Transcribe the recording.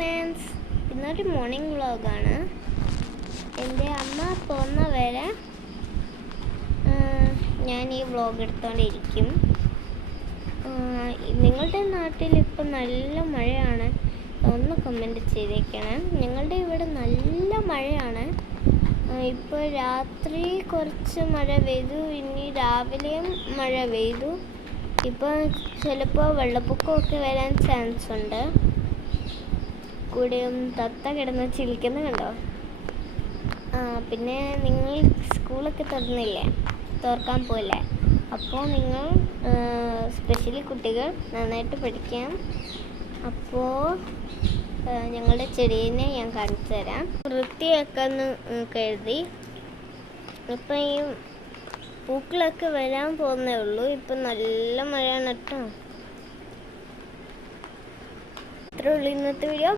Friends, ഇന്നൊരു morning വ്ളോഗാണ്. എൻ്റെ അമ്മ പോകുന്ന വരെ ഞാൻ ഈ വ്ളോഗ് എടുത്തുകൊണ്ടിരിക്കും. നിങ്ങളുടെ നാട്ടിൽ ഇപ്പം നല്ല മഴയാണ്, ഒന്ന് കമൻറ്റ് ചെയ്തേക്കണേ. ഞങ്ങളുടെ ഇവിടെ നല്ല മഴയാണ്. ഇപ്പോൾ രാത്രി കുറച്ച് മഴ പെയ്തു, ഇനി രാവിലെയും മഴ പെയ്തു. ഇപ്പോൾ ചിലപ്പോൾ വെള്ളപ്പൊക്കമൊക്കെ വരാൻ ചാൻസ് ഉണ്ട്. കൂടെയും തത്ത കിടന്ന് ചിരിക്കുന്ന കണ്ടോ. പിന്നെ നിങ്ങൾ സ്കൂളൊക്കെ തുറക്കാൻ പോയില്ലേ, അപ്പോൾ നിങ്ങൾ സ്പെഷ്യലി കുട്ടികൾ നന്നായിട്ട് പഠിക്കാം. അപ്പോൾ ഞങ്ങളുടെ ചെടീനെ ഞാൻ കാണിച്ചു തരാം. വൃത്തിയാക്കാന്ന് കരുതി. ഇപ്പം ഈ പൂക്കളൊക്കെ വരാൻ പോകുന്നേ ഉള്ളൂ. ഇപ്പം നല്ല മഴയാണ് കേട്ടോ. ഇത്രേ ഉള്ളൂ ഇന്നത്തെ വീഡിയോ.